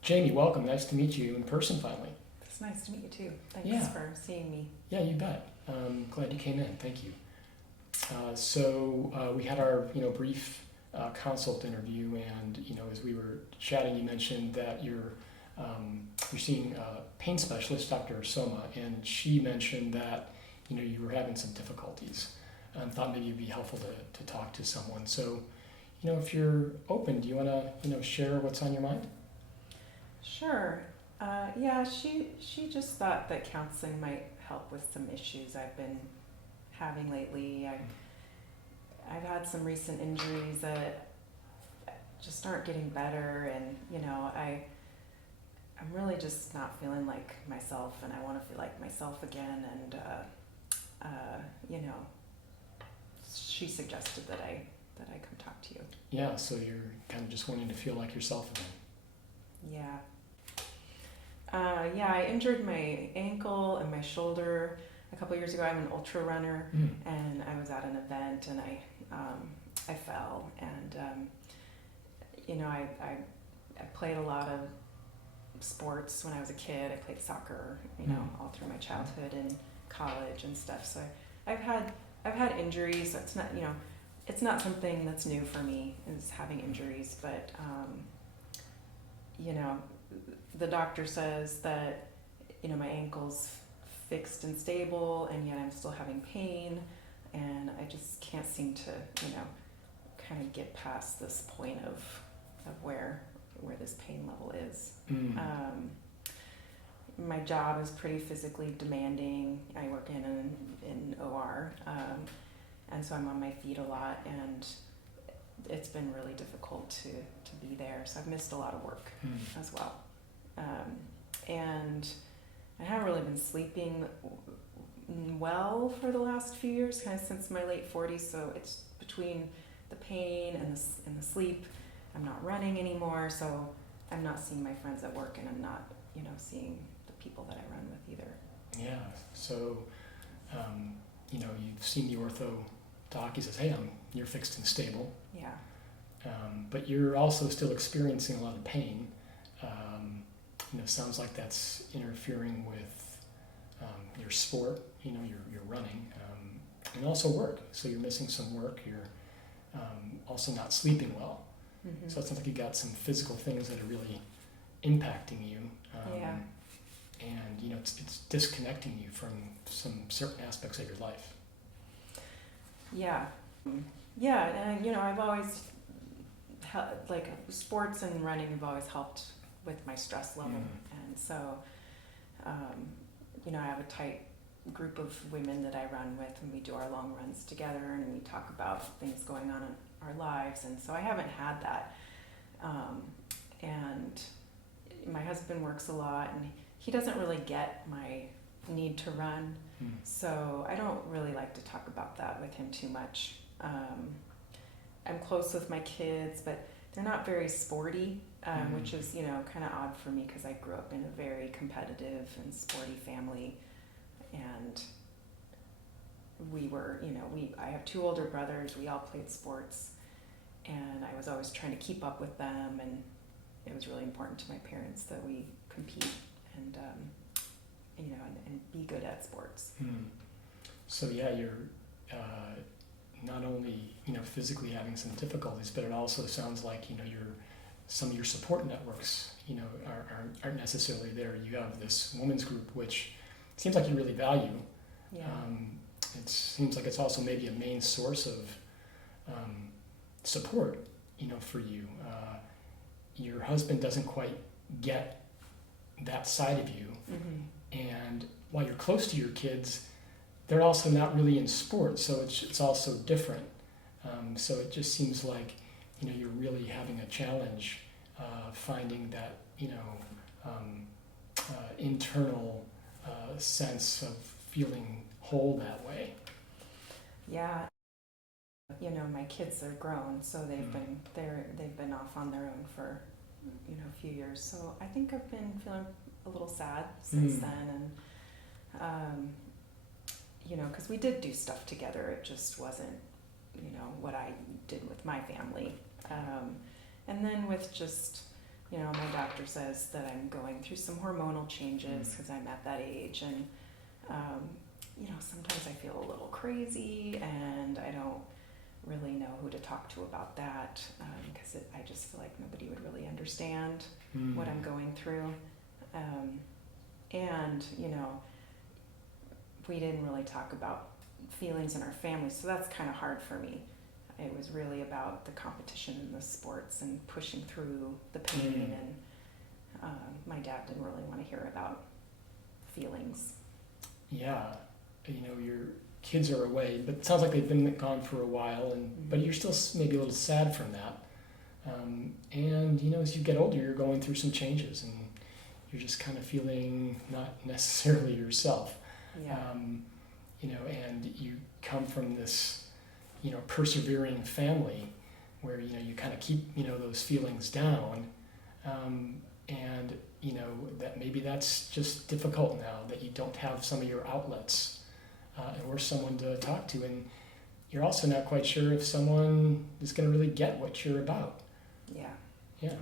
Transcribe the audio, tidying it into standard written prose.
Jamie, welcome. Nice to meet you in person finally. It's nice to meet you too. Thanks Yeah. for seeing me. Yeah, you bet. Glad you came in. Thank you. We had our brief consult interview, and as we were chatting, you mentioned that you're seeing a pain specialist, Dr. Soma, and she mentioned that you were having some difficulties, and thought maybe it'd be helpful to talk to someone. So, if you're open, do you want to share what's on your mind? Sure. Yeah, she just thought that counseling might help with some issues I've been having lately. I've had some recent injuries that just aren't getting better, and I'm really just not feeling like myself, and I want to feel like myself again. And she suggested that I come talk to you. Yeah, so you're kind of just wanting to feel like yourself again. Yeah. I injured my ankle and my shoulder a couple years ago. I'm an ultra runner, and I was at an event, and I fell, and I played a lot of sports when I was a kid. I played soccer, all through my childhood and college and stuff. So I've had injuries. So it's not something that's new for me, is having injuries, but the doctor says that my ankle's fixed and stable, and yet I'm still having pain, and I just can't seem to kind of get past this point of where this pain level is. My job is pretty physically demanding. I work in OR, and so I'm on my feet a lot, and it's been really difficult to be there. So I've missed a lot of work as well. And I haven't really been sleeping well for the last few years, kind of since my late 40s. So it's between the pain and the sleep. I'm not running anymore, so I'm not seeing my friends at work, and I'm not, seeing the people that I run with either. Yeah. So, you've seen the ortho doc. He says, "Hey, you're fixed and stable." Yeah. But you're also still experiencing a lot of pain. Sounds like that's interfering with your sport. You're running, and also work. So you're missing some work. You're also not sleeping well. Mm-hmm. So it sounds like you got some physical things that are really impacting you. Yeah. And it's disconnecting you from some certain aspects of your life. Yeah. Yeah, and I've always sports and running have always helped with my stress level, and so I have a tight group of women that I run with, and we do our long runs together, and we talk about things going on in our lives, and so I haven't had that. And my husband works a lot, and he doesn't really get my need to run, so I don't really like to talk about that with him too much. I'm close with my kids, but they're not very sporty, which is, kind of odd for me, because I grew up in a very competitive and sporty family, and we were, I have two older brothers, we all played sports, and I was always trying to keep up with them, and it was really important to my parents that we compete and be good at sports. So yeah, you're not only physically having some difficulties, but it also sounds like some of your support networks aren't necessarily there. You have this women's group, which seems like you really value. Yeah. It seems like it's also maybe a main source of support for you. Your husband doesn't quite get that side of you, and while you're close to your kids, they're also not really in sports, so it's also different. So it just seems like you're really having a challenge finding that internal sense of feeling whole that way. Yeah. My kids are grown, so they've been off on their own for a few years. So I think I've been feeling a little sad since then, and because we did do stuff together, it just wasn't what I did with my family. And then with just you know, my doctor says that I'm going through some hormonal changes because I'm at that age, and you know, sometimes I feel a little crazy, and I don't really know who to talk to about that because I just feel like nobody would really understand what I'm going through. And, you know, we didn't really talk about feelings in our family, so that's kind of hard for me. It was really about the competition in the sports and pushing through the pain, and my dad didn't really want to hear about feelings. Yeah, you know, your kids are away, but it sounds like they've been gone for a while, and but you're still maybe a little sad from that. And you know, as you get older, you're going through some changes, and you're just kind of feeling not necessarily yourself. Yeah. You know, and you come from this, you know, persevering family where, you know, you kind of keep, you know, those feelings down. And, you know, that maybe that's just difficult now that you don't have some of your outlets or someone to talk to. And you're also not quite sure if someone is going to really get what you're about. Yeah. Yeah.